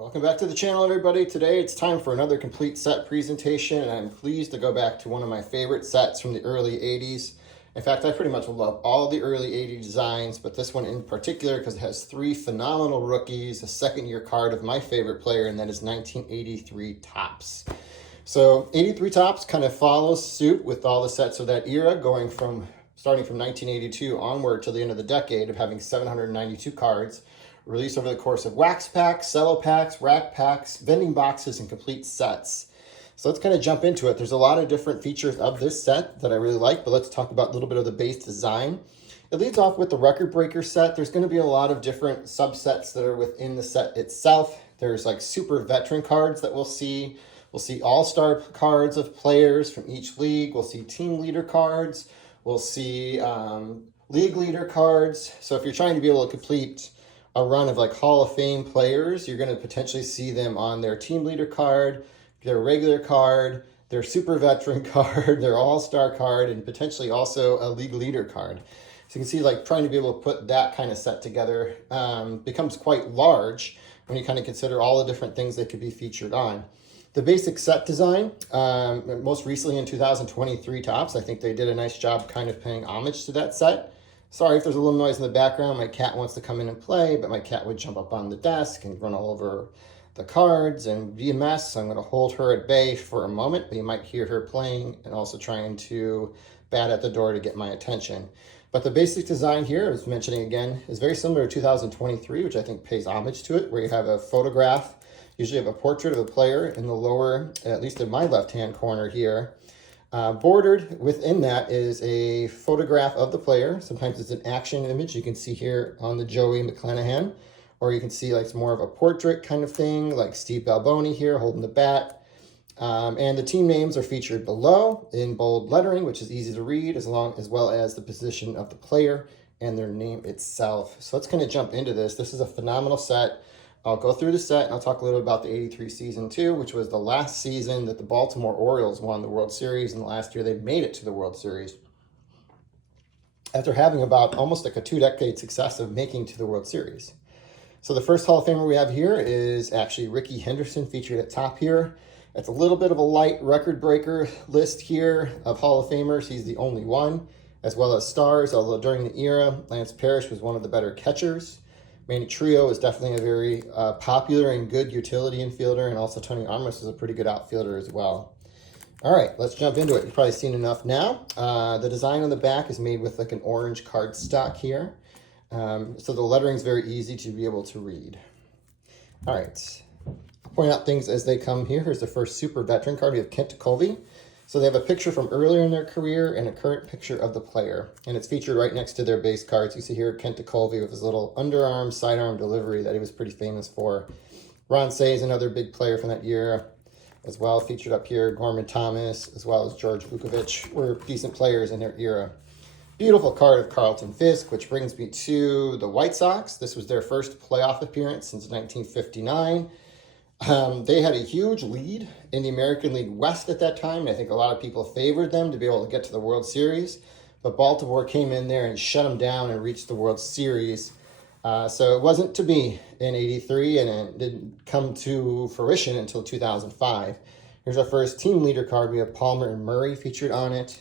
Welcome back to the channel, everybody. Today it's time for another complete set presentation, and I'm pleased to go back to one of my favorite sets from the early 80s. In fact, I pretty much love all the early 80s designs, but this one in particular because it has three phenomenal rookies, a second-year card of my favorite player, and that is 1983 Topps. So 83 Topps kind of follows suit with all the sets of that era, starting from 1982 onward to the end of the decade of having 792 cards. Released over the course of wax packs, cello packs, rack packs, vending boxes, and complete sets. So let's kind of jump into it. There's a lot of different features of this set that I really like, but let's talk about a little bit of the base design. It leads off with the record breaker set. There's going to be a lot of different subsets that are within the set itself. There's like super veteran cards that we'll see. We'll see all-star cards of players from each league. We'll see team leader cards. We'll see league leader cards. So if you're trying to be able to complete a run of like Hall of Fame players, you're going to potentially see them on their team leader card, their regular card, their super veteran card, their all-star card, and potentially also a league leader card. So you can see like trying to be able to put that kind of set together becomes quite large when you kind of consider all the different things that could be featured on. The basic set design, most recently in 2023 Topps, I think they did a nice job kind of paying homage to that set. Sorry if there's a little noise in the background. My cat wants to come in and play, but my cat would jump up on the desk and run all over the cards and be a mess. So I'm going to hold her at bay for a moment, but you might hear her playing and also trying to bat at the door to get my attention. But the basic design here, I was mentioning again, is very similar to 2023, which I think pays homage to it, where you have a photograph. Usually you have a portrait of a player in the lower, at least in my left-hand corner here. Bordered within that is a photograph of the player. Sometimes it's an action image. You can see here on the Joey McClanahan, or you can see like it's more of a portrait kind of thing, like Steve Balboni here holding the bat. And the team names are featured below in bold lettering, which is easy to read, as well as the position of the player and their name itself. So let's kind of jump into this. This is a phenomenal set. I'll go through the set and I'll talk a little about the 83 season too, which was the last season that the Baltimore Orioles won the World Series, and the last year they made it to the World Series after having about almost like a 2-decade success of making to the World Series. So the first Hall of Famer we have here is actually Ricky Henderson, featured at top here. It's a little bit of a light record breaker list here of Hall of Famers. He's the only one, as well as stars, although during the era, Lance Parrish was one of the better catchers. Manny Trio is definitely a very popular and good utility infielder, and also Tony Armas is a pretty good outfielder as well. All right, let's jump into it. You've probably seen enough now. The design on the back is made with like an orange cardstock here. So the lettering is very easy to be able to read. All right, I'll point out things as they come here. Here's the first super veteran card. We have Kent Colby. So they have a picture from earlier in their career and a current picture of the player. And it's featured right next to their base cards. You see here Kent Colby with his little underarm, sidearm delivery that he was pretty famous for. Ron Say is another big player from that year as well, featured up here. Gorman Thomas, as well as George Vukovic, were decent players in their era. Beautiful card of Carlton Fisk, which brings me to the White Sox. This was their first playoff appearance since 1959. They had a huge lead in the American League West at that time, and I think a lot of people favored them to be able to get to the World Series. But Baltimore came in there and shut them down and reached the World Series. So it wasn't to be in 83, and it didn't come to fruition until 2005. Here's our first team leader card. We have Palmer and Murray featured on it.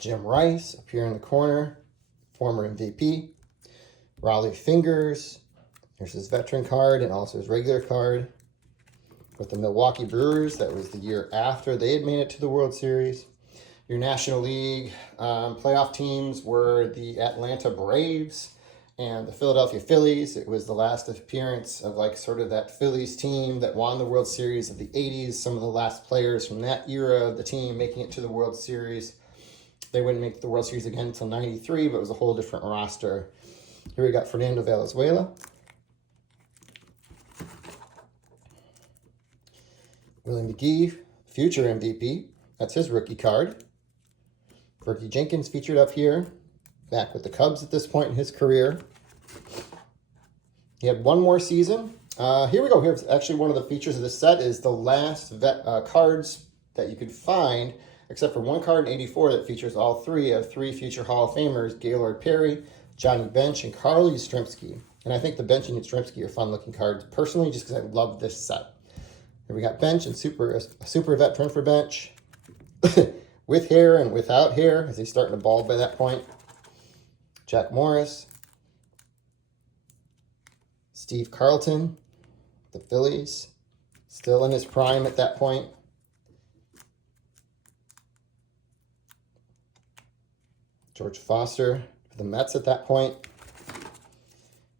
Jim Rice up here in the corner, former MVP. Raleigh Fingers. Here's his veteran card and also his regular card with the Milwaukee Brewers. That was the year after they had made it to the World Series. Your National League playoff teams were the Atlanta Braves and the Philadelphia Phillies. It was the last appearance of like sort of that Phillies team that won the World Series of the 80s. Some of the last players from that era of the team making it to the World Series. They wouldn't make the World Series again until 93, but it was a whole different roster. Here we got Fernando Valenzuela. Willie McGee, future MVP. That's his rookie card. Berkey Jenkins featured up here. Back with the Cubs at this point in his career. He had one more season. Here we go. Here's actually one of the features of this set is the last cards that you could find, except for one card in 84 that features all three of three future Hall of Famers, Gaylord Perry, Johnny Bench, and Carl Yastrzemski. And I think the Bench and Yastrzemski are fun-looking cards, personally, just because I love this set. Here we got Bench and a super veteran for Bench. With hair and without hair, as he's starting to bald by that point. Jack Morris. Steve Carlton, the Phillies. Still in his prime at that point. George Foster for the Mets at that point.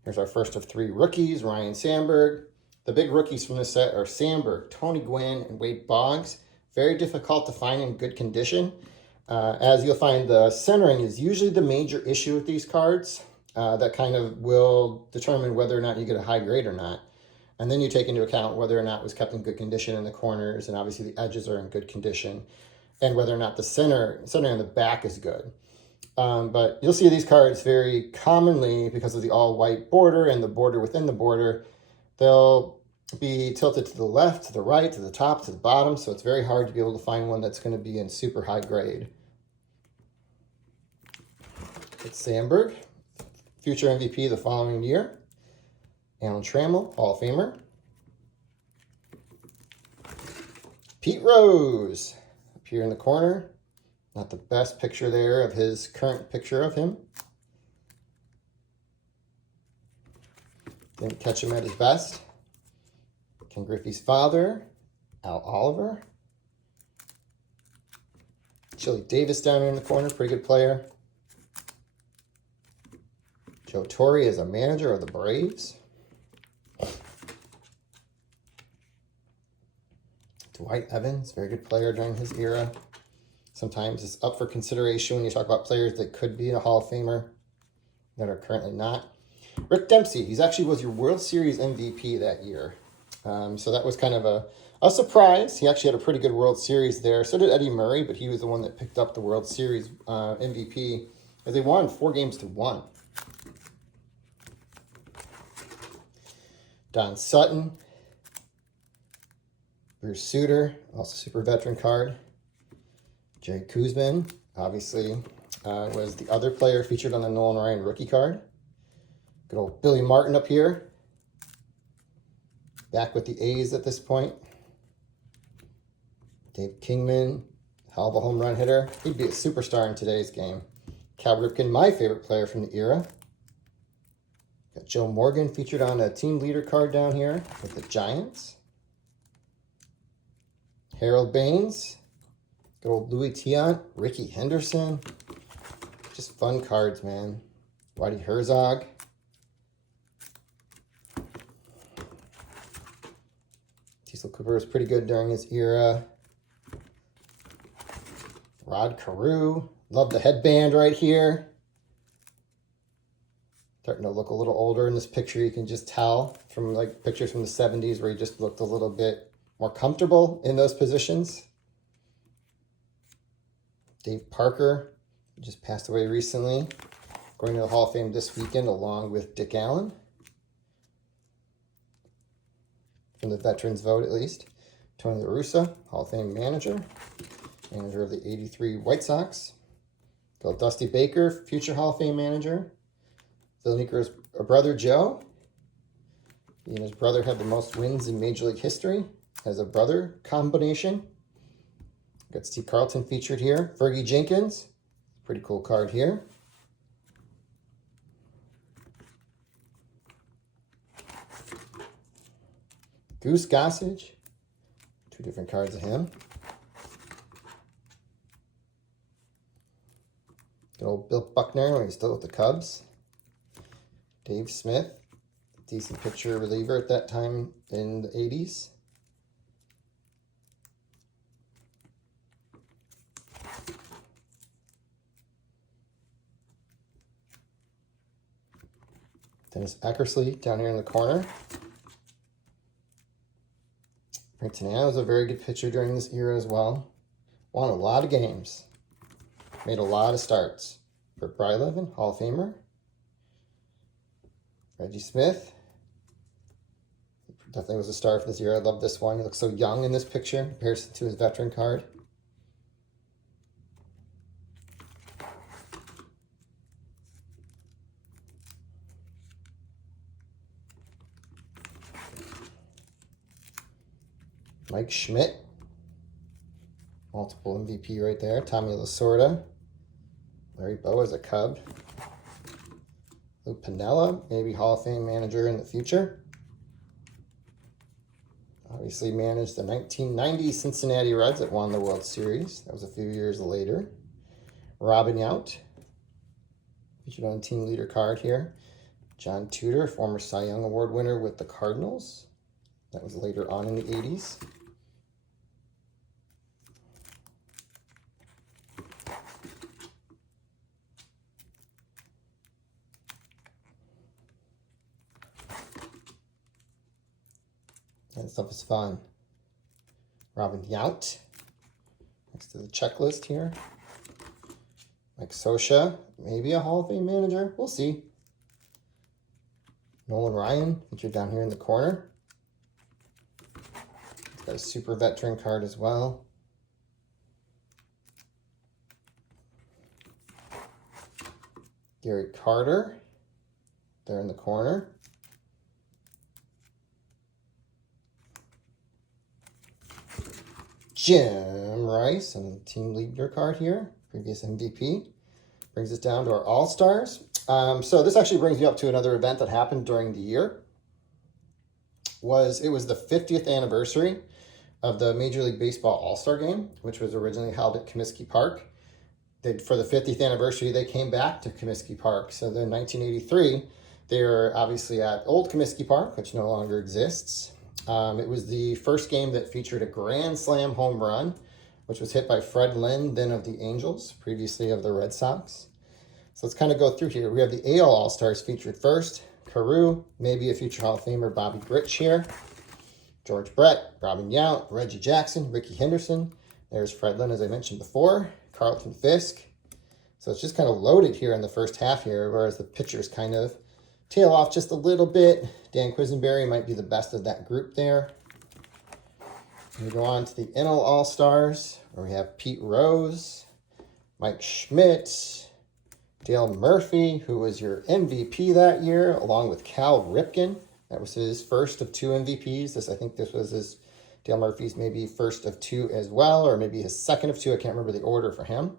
Here's our first of 3 rookies, Ryne Sandberg. The big rookies from this set are Sandberg, Tony Gwynn, and Wade Boggs. Very difficult to find in good condition. As you'll find, the centering is usually the major issue with these cards. That kind of will determine whether or not you get a high grade or not. And then you take into account whether or not it was kept in good condition in the corners, and obviously the edges are in good condition, and whether or not the center on the back is good. But you'll see these cards very commonly, because of the all-white border and the border within the border, they'll be tilted to the left, to the right, to the top, to the bottom, so it's very hard to be able to find one that's going to be in super high grade. It's Sandberg, future MVP the following year. Alan Trammell, Hall of Famer. Pete Rose, up here in the corner. Not the best picture there of his current picture of him. Didn't catch him at his best. Ken Griffey's father, Al Oliver. Chili Davis down here in the corner, pretty good player. Joe Torre is a manager of the Braves. Dwight Evans, very good player during his era. Sometimes it's up for consideration when you talk about players that could be a Hall of Famer that are currently not. Rick Dempsey, he actually was your World Series MVP that year. So that was kind of a surprise. He actually had a pretty good World Series there. So did Eddie Murray, but he was the one that picked up the World Series MVP, as they won 4-1. Don Sutton. Bruce Sutter, also super veteran card. Jerry Kuzman, obviously, was the other player featured on the Nolan Ryan rookie card. Good old Billy Martin up here. Back with the A's at this point. Dave Kingman, hell of a home run hitter. He'd be a superstar in today's game. Cal Ripken, my favorite player from the era. Got Joe Morgan featured on a team leader card down here with the Giants. Harold Baines, good old Louis Tiant, Ricky Henderson. Just fun cards, man. Whitey Herzog. Cecil Cooper was pretty good during his era. Rod Carew. Love the headband right here. Starting to look a little older in this picture. You can just tell from like pictures from the 70s where he just looked a little bit more comfortable in those positions. Dave Parker, just passed away recently. Going to the Hall of Fame this weekend along with Dick Allen. From the veterans vote, at least. Tony La Russa, Hall of Fame manager. Manager of the 83 White Sox. Got Dusty Baker, future Hall of Fame manager. Phil Nieker's brother, Joe. He and his brother had the most wins in Major League history as a brother combination. Got Steve Carlton featured here. Fergie Jenkins, pretty cool card here. Goose Gossage, 2 different cards of him. Good old Bill Buckner when he's still with the Cubs. Dave Smith, decent pitcher reliever at that time in the 80s. Dennis Eckersley down here in the corner. Frank Tanana was a very good pitcher during this era as well. Won a lot of games. Made a lot of starts. Bert Bryleven, Hall of Famer. Reggie Smith. Definitely was a star for this year. I love this one. He looks so young in this picture in comparison to his veteran card. Mike Schmidt. Multiple MVP right there. Tommy Lasorda. Larry Bow as a Cub. Lou Piniella, maybe Hall of Fame manager in the future. Obviously managed the 1990 Cincinnati Reds that won the World Series. That was a few years later. Robin Yount, featured on the team leader card here. John Tudor, former Cy Young Award winner with the Cardinals. That was later on in the 80s. That stuff is fun. Robin Yount, next to the checklist here. Mike Scioscia, maybe a Hall of Fame manager. We'll see. Nolan Ryan, featured down here in the corner. He's got a super veteran card as well. Gary Carter, there in the corner. Jim Rice on the team leader card here, previous MVP. Brings us down to our All-Stars. So this actually brings me up to another event that happened during the year. It was the 50th anniversary of the Major League Baseball All-Star Game, which was originally held at Comiskey Park. For the 50th anniversary, they came back to Comiskey Park. So then in 1983, they were obviously at Old Comiskey Park, which no longer exists. It was the first game that featured a grand slam home run, which was hit by Fred Lynn, then of the Angels, previously of the Red Sox. So let's kind of go through here. We have the AL All-Stars featured first. Carew, maybe a future Hall of Famer, Bobby Grich here. George Brett, Robin Yount, Reggie Jackson, Ricky Henderson. There's Fred Lynn, as I mentioned before. Carlton Fisk. So it's just kind of loaded here in the first half here, whereas the pitchers kind of tail off just a little bit. Dan Quisenberry might be the best of that group there. We go on to the NL All-Stars, where we have Pete Rose, Mike Schmidt, Dale Murphy, who was your MVP that year, along with Cal Ripken. That was his first of 2 MVPs. I think this was Dale Murphy's maybe first of 2 as well, or maybe his second of 2. I can't remember the order for him.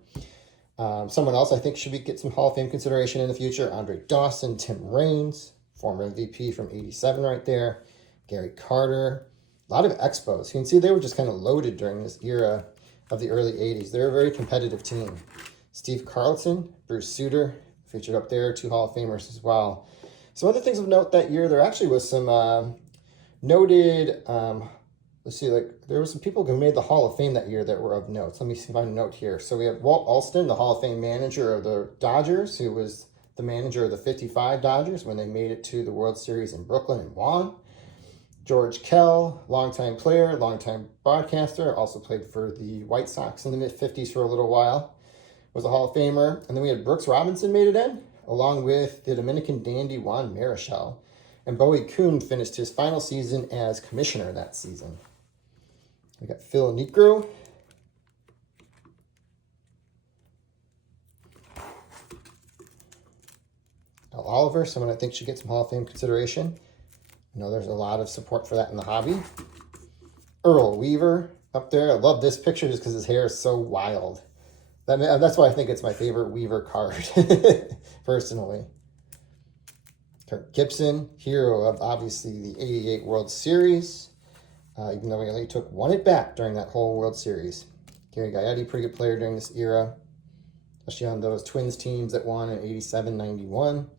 Someone else I think should get some Hall of Fame consideration in the future, Andre Dawson, Tim Raines, former MVP from 87 right there, Gary Carter. A lot of Expos. You can see they were just kind of loaded during this era of the early 80s. They're a very competitive team. Steve Carlson, Bruce Sutter, featured up there, 2 Hall of Famers as well. Some other things of note that year, there actually was some noted, let's see, there were some people who made the Hall of Fame that year that were of note. So let me find a note here. So we have Walt Alston, the Hall of Fame manager of the Dodgers, who was the manager of the 55 Dodgers when they made it to the World Series in Brooklyn and won. George Kell, longtime player, longtime broadcaster, also played for the White Sox in the mid-50s for a little while, was a Hall of Famer. And then we had Brooks Robinson made it in, along with the Dominican dandy Juan Marichal. And Bowie Kuhn finished his final season as commissioner that season. We got Phil Niekro. Al Oliver, someone I think should get some Hall of Fame consideration. I know there's a lot of support for that in the hobby. Earl Weaver up there. I love this picture just because his hair is so wild. That's why I think it's my favorite Weaver card, personally. Kirk Gibson, hero of obviously the 88 World Series, even though he only took 1 at-bat during that whole World Series. Gary Gaetti, pretty good player during this era, especially on those Twins teams that won in 87, 91.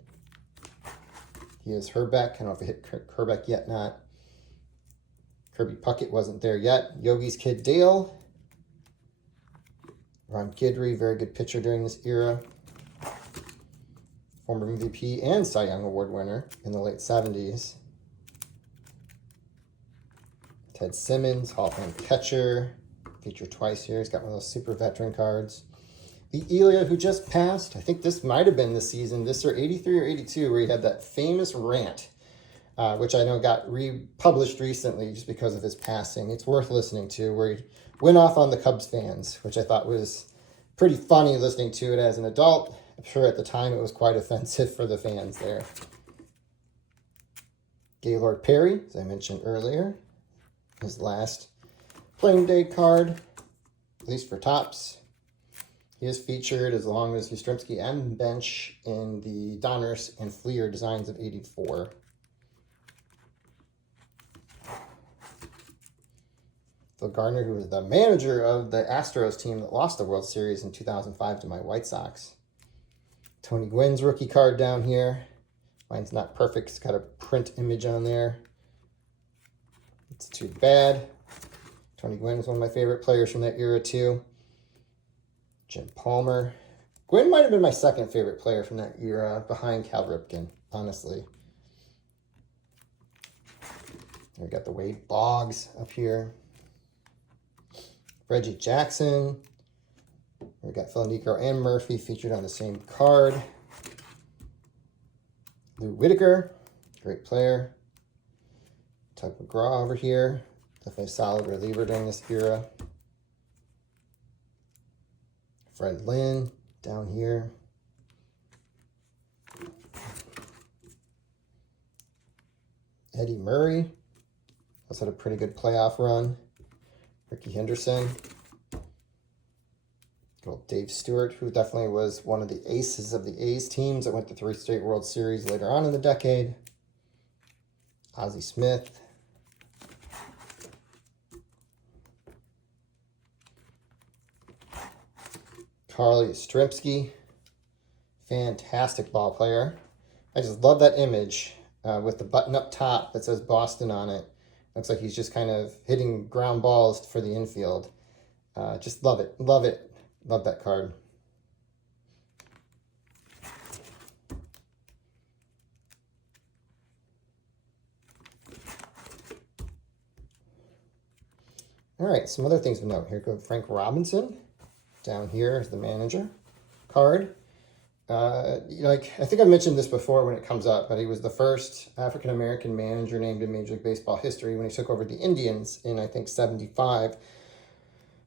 He is Herbeck. I don't know if it hit Herbeck yet, not. Kirby Puckett wasn't there yet. Yogi's kid Dale. Ron Guidry, very good pitcher during this era. Former MVP and Cy Young Award winner in the late 70s. Ted Simmons, Hall of Fame catcher. Featured twice here. He's got one of those super veteran cards. The Elia, who just passed, I think this might have been the season, this or 83 or 82, where he had that famous rant, which I know got republished recently just because of his passing. It's worth listening to, where he went off on the Cubs fans, which I thought was pretty funny listening to it as an adult. I'm sure at the time it was quite offensive for the fans there. Gaylord Perry, as I mentioned earlier, his last playing day card, at least for Topps. He is featured as long as Yastrzemski and Bench in the Donruss and Fleer designs of 84. Phil Gardner, who was the manager of the Astros team that lost the World Series in 2005 to my White Sox. Tony Gwynn's rookie card down here. Mine's not perfect. It's got a print image on there. It's too bad. Tony Gwynn is one of my favorite players from that era too. Jim Palmer. Gwynn might have been my second favorite player from that era behind Cal Ripken, honestly. We got the Wade Boggs up here. Reggie Jackson. We got Phil Niekro and Murphy featured on the same card. Lou Whitaker, great player. Tug McGraw over here. Definitely a solid reliever during this era. Fred Lynn down here. Eddie Murray also had a pretty good playoff run. Ricky Henderson. Good old Dave Stewart, who definitely was one of the aces of the A's teams that went to 3 straight World Series later on in the decade. Ozzie Smith. Carl Yastrzemski, fantastic ball player. I just love that image with the button up top that says Boston on it. Looks like he's just kind of hitting ground balls for the infield. Just love it, love it. Love that card. All right, some other things to note. Here goes Frank Robinson. Down here is the manager card. I think I mentioned this before when it comes up, but he was the first African-American manager named in Major League Baseball history when he took over the Indians in, I think, 75.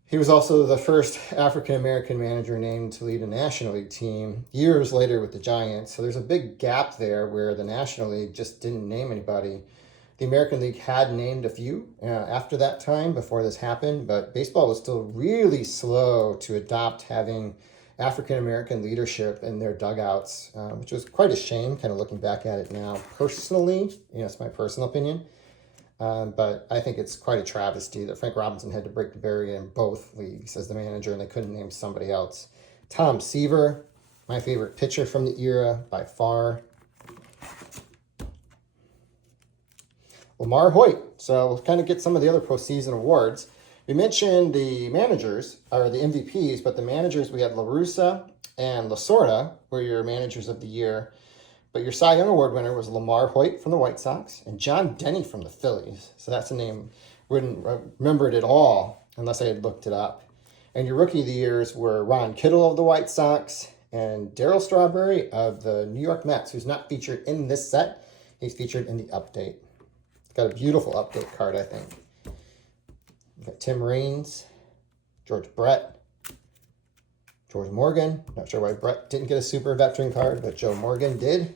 He was also the first African-American manager named to lead a National League team years later with the Giants. So there's a big gap there where the National League just didn't name anybody. The American League had named a few after that time, before this happened, but baseball was still really slow to adopt having African-American leadership in their dugouts, which was quite a shame, kind of looking back at it now. Personally, it's my personal opinion, but I think it's quite a travesty that Frank Robinson had to break the barrier in both leagues as the manager, and they couldn't name somebody else. Tom Seaver, my favorite pitcher from the era by far. Lamar Hoyt. So we'll kind of get some of the other postseason awards. We mentioned the managers, or the MVPs, but the managers, we had La Russa and Lasorda were your managers of the year. But your Cy Young Award winner was Lamar Hoyt from the White Sox and John Denny from the Phillies. So that's a name I wouldn't remember it at all unless I had looked it up. And your Rookie of the Years were Ron Kittle of the White Sox and Darryl Strawberry of the New York Mets, who's not featured in this set. He's featured in the update. Got a beautiful update card, I think. We've got Tim Raines, George Brett, George Morgan. Not sure why Brett didn't get a super veteran card, but Joe Morgan did.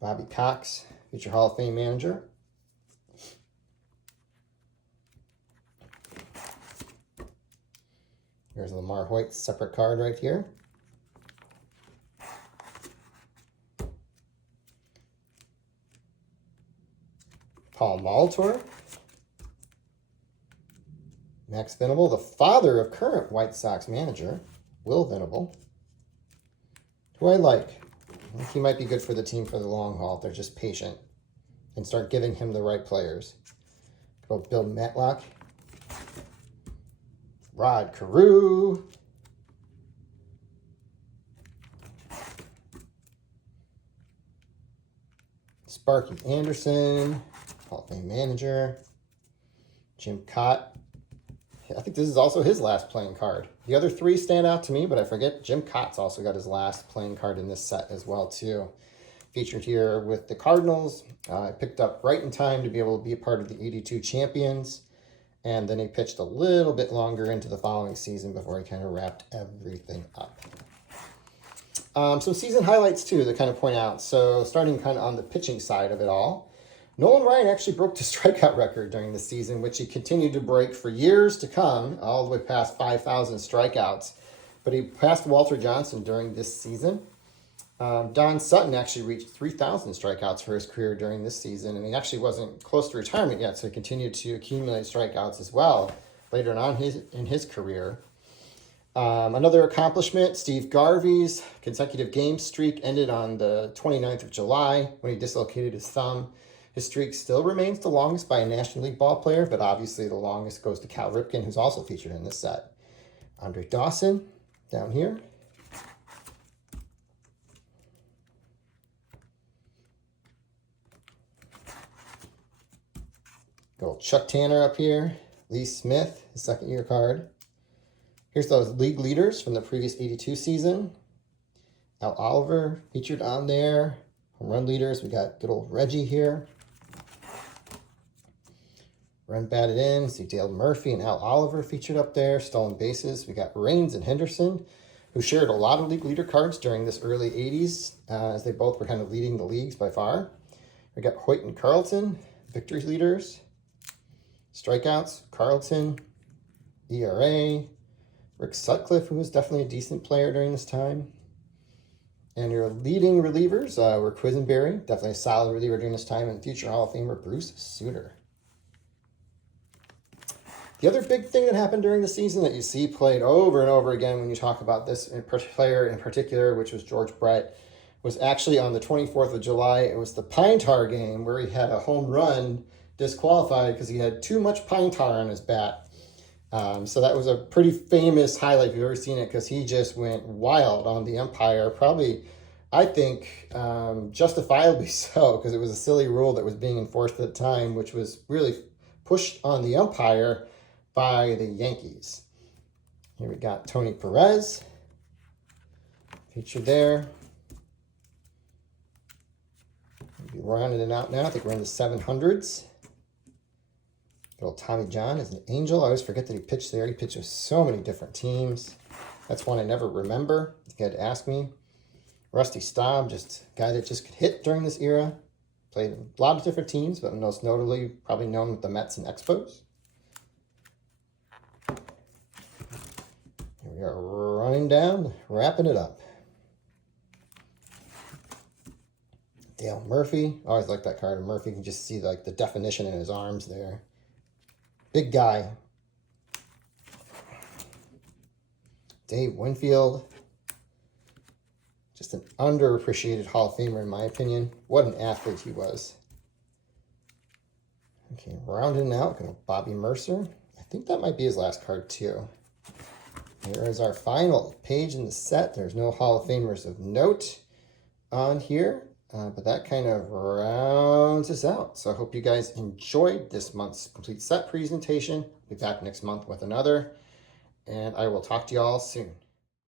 Bobby Cox, future Hall of Fame manager. Here's Lamar Hoyt's separate card right here. Paul Molitor. Max Venable, the father of current White Sox manager, Will Venable, who I like. I think he might be good for the team for the long haul if they're just patient and start giving him the right players. Go Bill Matlock. Rod Carew. Sparky Anderson, Hall of Fame manager. Jim Cott. I think this is also his last playing card. The other three stand out to me, but I forget Jim Cott's also got his last playing card in this set as well, too. Featured here with the Cardinals. I picked up right in time to be able to be a part of the 82 champions. And then he pitched a little bit longer into the following season before he kind of wrapped everything up. Some season highlights, too, to kind of point out. So starting kind of on the pitching side of it all. Nolan Ryan actually broke the strikeout record during the season, which he continued to break for years to come, all the way past 5,000 strikeouts. But he passed Walter Johnson during this season. Don Sutton actually reached 3,000 strikeouts for his career during this season, and he actually wasn't close to retirement yet, so he continued to accumulate strikeouts as well later on in his career. Another accomplishment, Steve Garvey's consecutive game streak ended on the 29th of July when he dislocated his thumb. His streak still remains the longest by a National League ball player, but obviously the longest goes to Cal Ripken, who's also featured in this set. Andre Dawson down here. Good old Chuck Tanner up here. Lee Smith, his second-year card. Here's those league leaders from the previous 82 season. Al Oliver featured on there. Home run leaders, we got good old Reggie here. Run batted in, see Dale Murphy and Al Oliver featured up there. Stolen bases, we got Raines and Henderson, who shared a lot of league leader cards during this early 80s, as they both were kind of leading the leagues by far. We got Hoyt and Carlton, victory leaders. Strikeouts, Carlton, ERA, Rick Sutcliffe, who was definitely a decent player during this time. And your leading relievers were Quisenberry, definitely a solid reliever during this time, and future Hall of Famer Bruce Sutter. The other big thing that happened during the season that you see played over and over again when you talk about this player in particular, which was George Brett, was actually on the 24th of July. It was the pine tar game where he had a home run disqualified because he had too much pine tar on his bat. So that was a pretty famous highlight if you've ever seen it, because he just went wild on the umpire. Probably, I think, justifiably so, because it was a silly rule that was being enforced at the time, which was really pushed on the umpire by the Yankees. Here we got Tony Perez featured there. Maybe rounding it out now. I think we're in the 700s. Good old Tommy John is an Angel. I always forget that he pitched there. He pitched with so many different teams. That's one I never remember. You had to ask me. Rusty Staub, just a guy that just could hit during this era. Played a lot of different teams, but most notably probably known with the Mets and Expos. Here we are running down, wrapping it up. Dale Murphy. I always like that card of Murphy. You can just see like the definition in his arms there. Big guy. Dave Winfield. Just an underappreciated Hall of Famer in my opinion. What an athlete he was. Okay, rounding out, Bobby Mercer. I think that might be his last card too. Here is our final page in the set. There's no Hall of Famers of note on here. But that kind of rounds us out. So I hope you guys enjoyed this month's complete set presentation. We'll be back next month with another. And I will talk to you all soon.